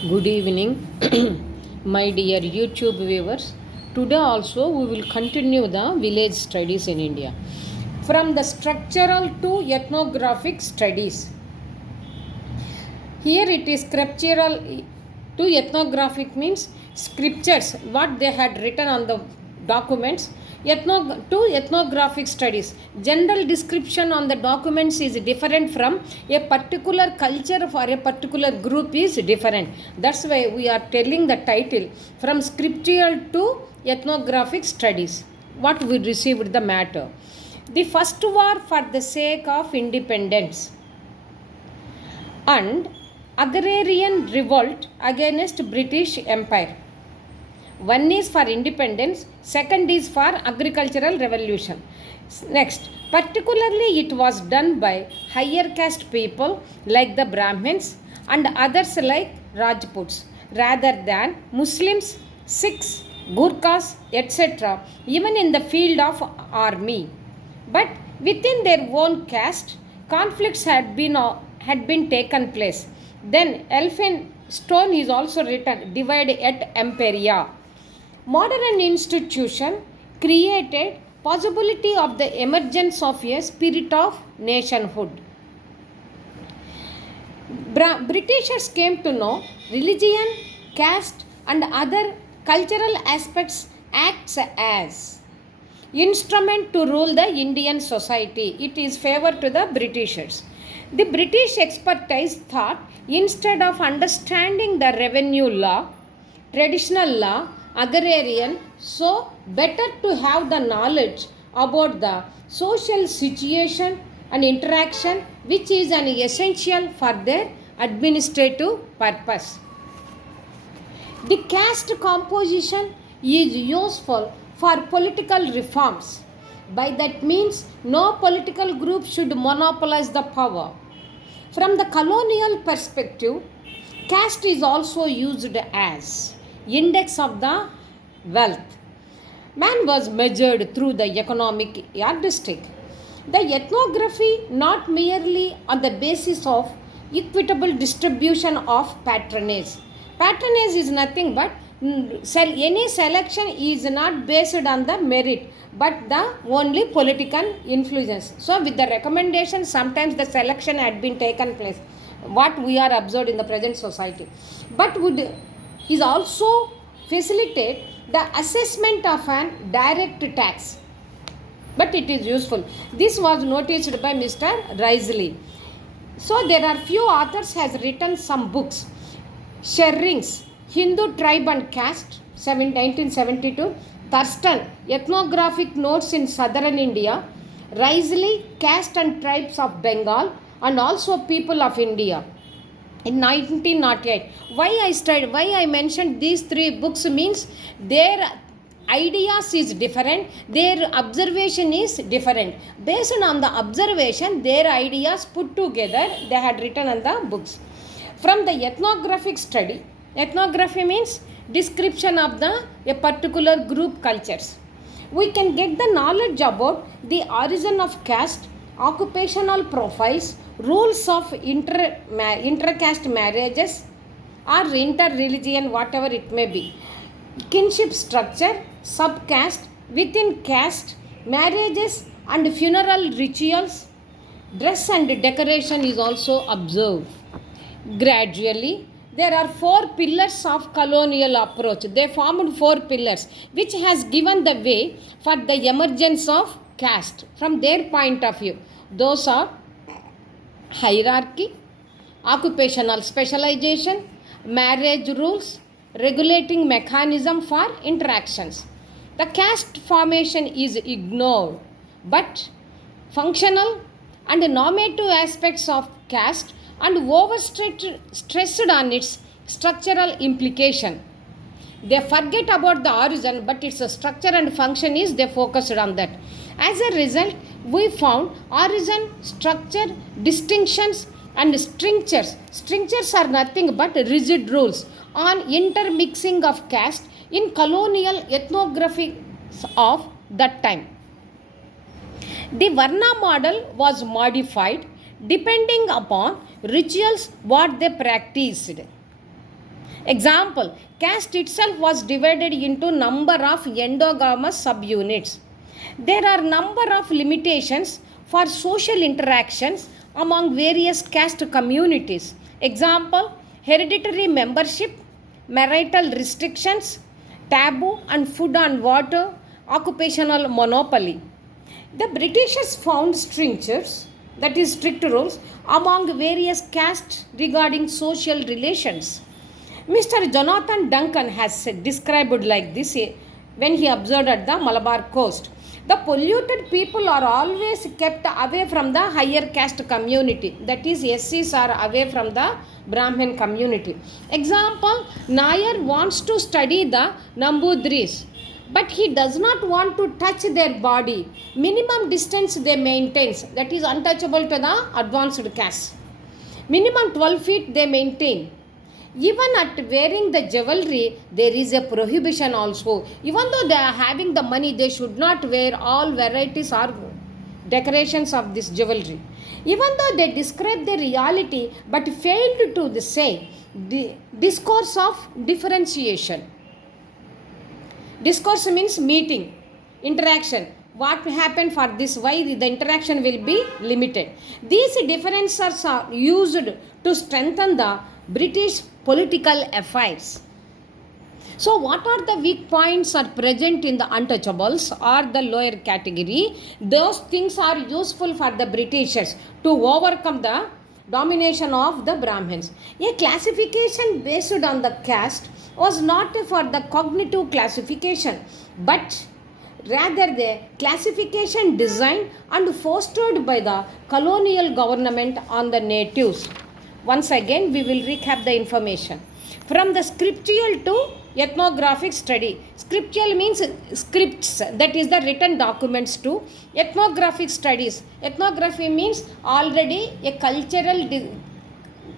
Good evening, my dear YouTube viewers. Today also we will continue the village studies in India. From the structural to ethnographic studies. Here it is scriptural to ethnographic means scriptures, what they had written on the documents. To ethnographic studies. General description on the documents is different from a particular culture for a particular group is different. That's why we are telling the title from scriptural to ethnographic studies. What we received the matter. The first war for the sake of independence and agrarian revolt against British Empire. One is for independence, second is for agricultural revolution. Next, particularly it was done by higher caste people like the Brahmins and others like Rajputs rather than Muslims, Sikhs, Gurkhas, etc., even in the field of army. But within their own caste, conflicts had been taken place. Then Elphinstone is also written, divide et imperia. Modern institution created possibility of the emergence of a spirit of nationhood. Britishers came to know religion, caste and other cultural aspects acts as instrument to rule the Indian society. It is favor to the Britishers. The British expertise thought instead of understanding the revenue law, traditional law, agrarian, so better to have the knowledge about the social situation and interaction which is an essential for their administrative purpose. The caste composition is useful for political reforms. By that means, no political group should monopolize the power. From the colonial perspective, caste is also used as index of the wealth. Man was measured through the economic yardstick. The ethnography not merely on the basis of equitable distribution of patronage. Patronage is nothing but any selection is not based on the merit but the only political influence. So with the recommendation sometimes the selection had been taken place, what we are observed in the present society, but would is also facilitate the assessment of an direct tax, but it is useful. This was noticed by Mr. Risley. So there are few authors has written some books. Sherrings, Hindu Tribe and Caste, 1972. Thurston, Ethnographic Notes in Southern India. Risley, Caste and Tribes of Bengal, and also People of India, in 1908. Why I mentioned these three books means their ideas is different, their observation is different. Based on the observation, their ideas put together, they had written on the books. From the ethnographic study, ethnography means description of a particular group cultures. We can get the knowledge about the origin of caste, occupational profiles, rules of inter-caste marriages or inter-religion, whatever it may be, kinship structure, subcaste, within caste, marriages and funeral rituals, dress and decoration is also observed. Gradually, there are four pillars of colonial approach. They formed four pillars which has given the way for the emergence of caste from their point of view. Those are hierarchy, occupational specialization, marriage rules, regulating mechanism for interactions. The caste formation is ignored, but functional and normative aspects of caste and overstressed on its structural implication. They forget about the origin, but its structure and function is they focused on that. As a result, we found origin, structure, distinctions and strictures. Strictures are nothing but rigid rules on intermixing of caste in colonial ethnography of that time. The Varna model was modified depending upon rituals what they practiced. Example, caste itself was divided into number of endogamous subunits. There are number of limitations for social interactions among various caste communities. Example, hereditary membership, marital restrictions, taboo and food and water, occupational monopoly. The Britishers found strictures, that is strict rules, among various castes regarding social relations. Mr. Jonathan Duncan has described like this when he observed at the Malabar coast. The polluted people are always kept away from the higher caste community. That is, SCs are away from the Brahmin community. Example, Nair wants to study the Nambudris, but he does not want to touch their body. Minimum distance they maintain, that is untouchable to the advanced caste. Minimum 12 feet they maintain. Even at wearing the jewelry, there is a prohibition also. Even though they are having the money, they should not wear all varieties or decorations of this jewelry. Even though they describe the reality, but failed to say the discourse of differentiation. Discourse means meeting, interaction. What happened for this? Why the interaction will be limited? These differences are used to strengthen the British political affairs. So, what are the weak points are present in the untouchables or the lower category? Those things are useful for the Britishers to overcome the domination of the Brahmins. A classification based on the caste was not for the cognitive classification, but rather the classification designed and fostered by the colonial government on the natives. Once again, we will recap the information. From the scriptural to ethnographic study. Scriptural means scripts, that is the written documents, to ethnographic studies. Ethnography means already a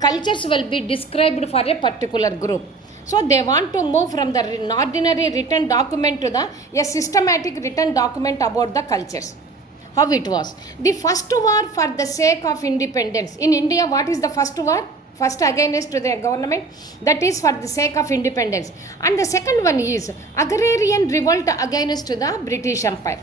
cultures will be described for a particular group. So they want to move from the ordinary written document to a systematic written document about the cultures. How it was. The first war for the sake of independence. In India, what is the first war? First against the government, that is for the sake of independence. And the second one is agrarian revolt against the British Empire.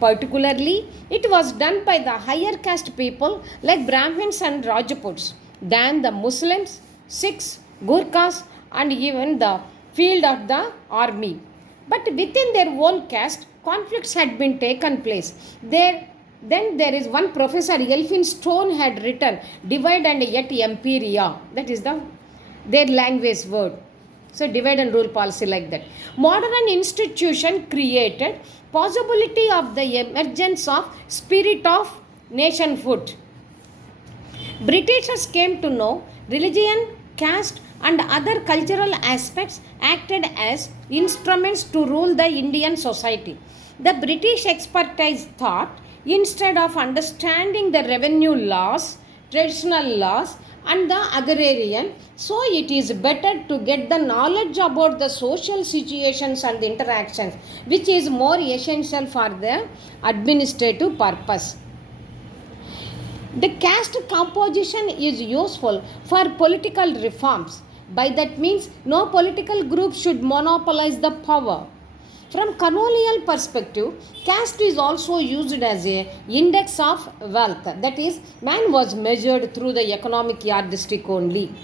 Particularly, it was done by the higher caste people like Brahmins and Rajputs than the Muslims, Sikhs, Gurkhas and even the field of the army. But within their own caste, conflicts had been taken place. Then there is one professor, Elphinstone, had written Divide and Yet Imperia. That is their language word. So divide and rule policy like that. Modern institution created possibility of the emergence of spirit of nationhood. Britishers came to know religion, caste and other cultural aspects acted as instruments to rule the Indian society. The British expertise thought, instead of understanding the revenue laws, traditional laws and the agrarian, so it is better to get the knowledge about the social situations and the interactions, which is more essential for the administrative purpose. The caste composition is useful for political reforms. By that means, no political group should monopolize the power. From colonial perspective, caste is also used as a index of wealth. That is, man was measured through the economic yardstick only.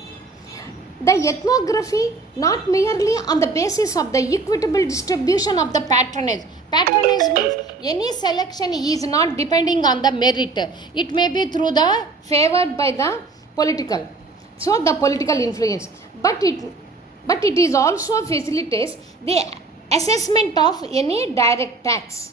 The ethnography not merely on the basis of the equitable distribution of the patronage. Patronage means any selection is not depending on the merit. It may be through the favored by the political. So the political influence. But it is also facilitates the assessment of any direct tax.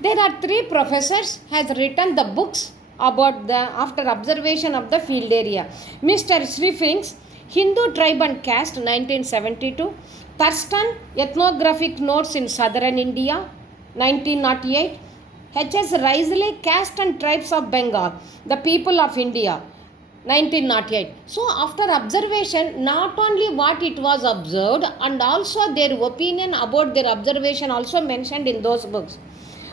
There are 3 professors has written the books about the after observation of the field area. Mr. Shrifings, Hindu Tribe and Caste 1972, Thurston, Ethnographic Notes in Southern India 1908, H.S. Risley, Caste and Tribes of Bengal, The People of India 1908. So after observation, not only what it was observed and also their opinion about their observation also mentioned in those books.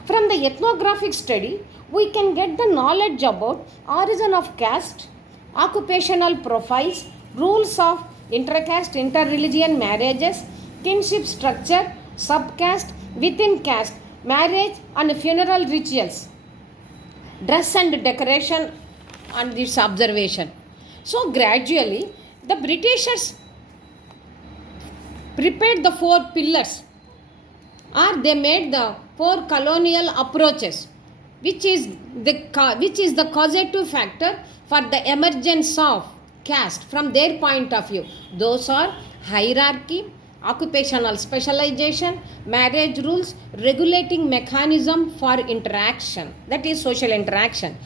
From the ethnographic study, we can get the knowledge about origin of caste, occupational profiles, rules of intercaste, interreligion marriages, kinship structure, subcaste, within caste, marriage and funeral rituals, dress and decoration and its observation. So gradually the Britishers prepared the four pillars, or they made the four colonial approaches, which is the causative factor for the emergence of caste from their point of view. Those are hierarchy, occupational specialization, marriage rules, regulating mechanism for interaction, that is social interaction.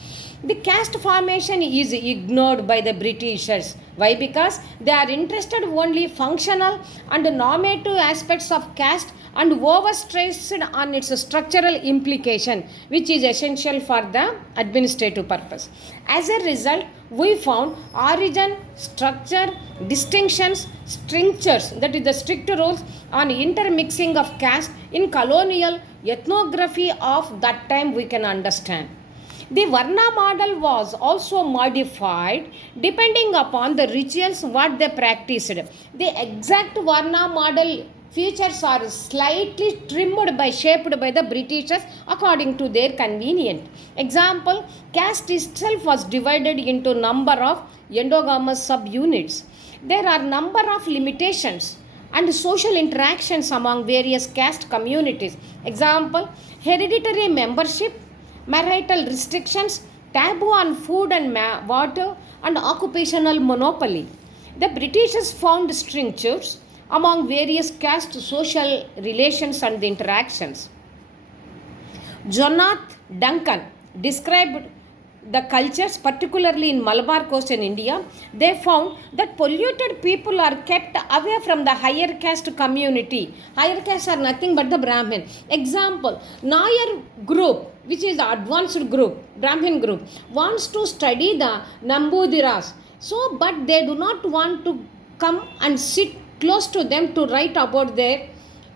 The caste formation is ignored by the Britishers. Why? Because they are interested only functional and normative aspects of caste and overstressed on its structural implication, which is essential for the administrative purpose. As a result, we found origin, structure, distinctions, strictures, that is the strict rules on intermixing of caste in colonial ethnography of that time we can understand. The Varna model was also modified depending upon the rituals what they practiced. The exact Varna model features are slightly trimmed by shaped by the Britishers according to their convenience. Example, caste itself was divided into number of endogamous subunits. There are number of limitations and social interactions among various caste communities. Example, hereditary membership, marital restrictions, taboo on food and water, and occupational monopoly. The Britishers found strictures among various caste social relations and interactions. Jonathan Duncan described the cultures, particularly in Malabar coast in India. They found that polluted people are kept away from the higher caste community. Higher caste are nothing but the Brahmin. Example, Nair group, which is the advanced group, Brahmin group, wants to study the Nambudiras. So, but they do not want to come and sit close to them to write about their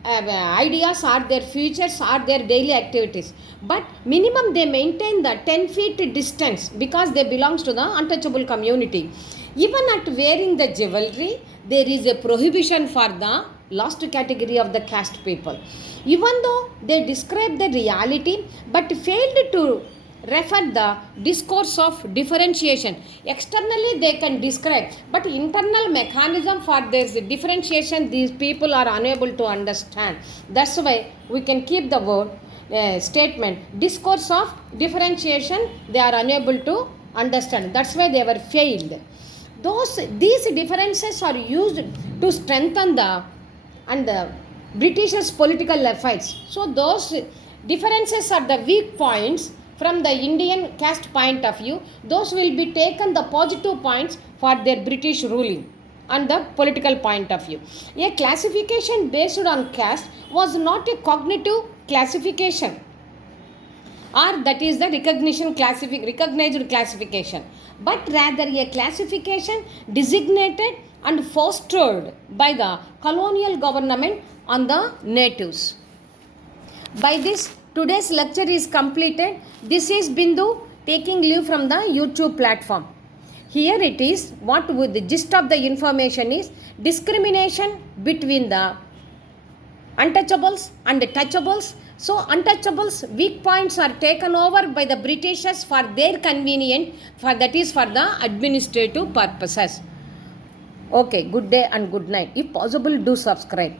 ideas or their futures or their daily activities. But minimum they maintain the 10 feet distance because they belongs to the untouchable community. Even at wearing the jewelry, there is a prohibition for the last category of the caste people. Even though they describe the reality but failed to refer the discourse of differentiation. Externally they can describe, but internal mechanism for this differentiation these people are unable to understand. That's why we can keep the word statement discourse of differentiation they are unable to understand. That's why they were failed. These differences are used to strengthen the Britishers' political efforts. So those differences are the weak points from the Indian caste point of view. Those will be taken the positive points for their British ruling and the political point of view. A classification based on caste was not a cognitive classification, or that is the recognized classification, but rather a classification designated and fostered by the colonial government on the natives. By this, today's lecture is completed. This is Bindu taking leave from the YouTube platform. Here it is, what with the gist of the information is discrimination between the untouchables and the touchables. So untouchables weak points are taken over by the Britishers for their convenience, for that is for the administrative purposes. Okay, good day and good night. If possible, do subscribe.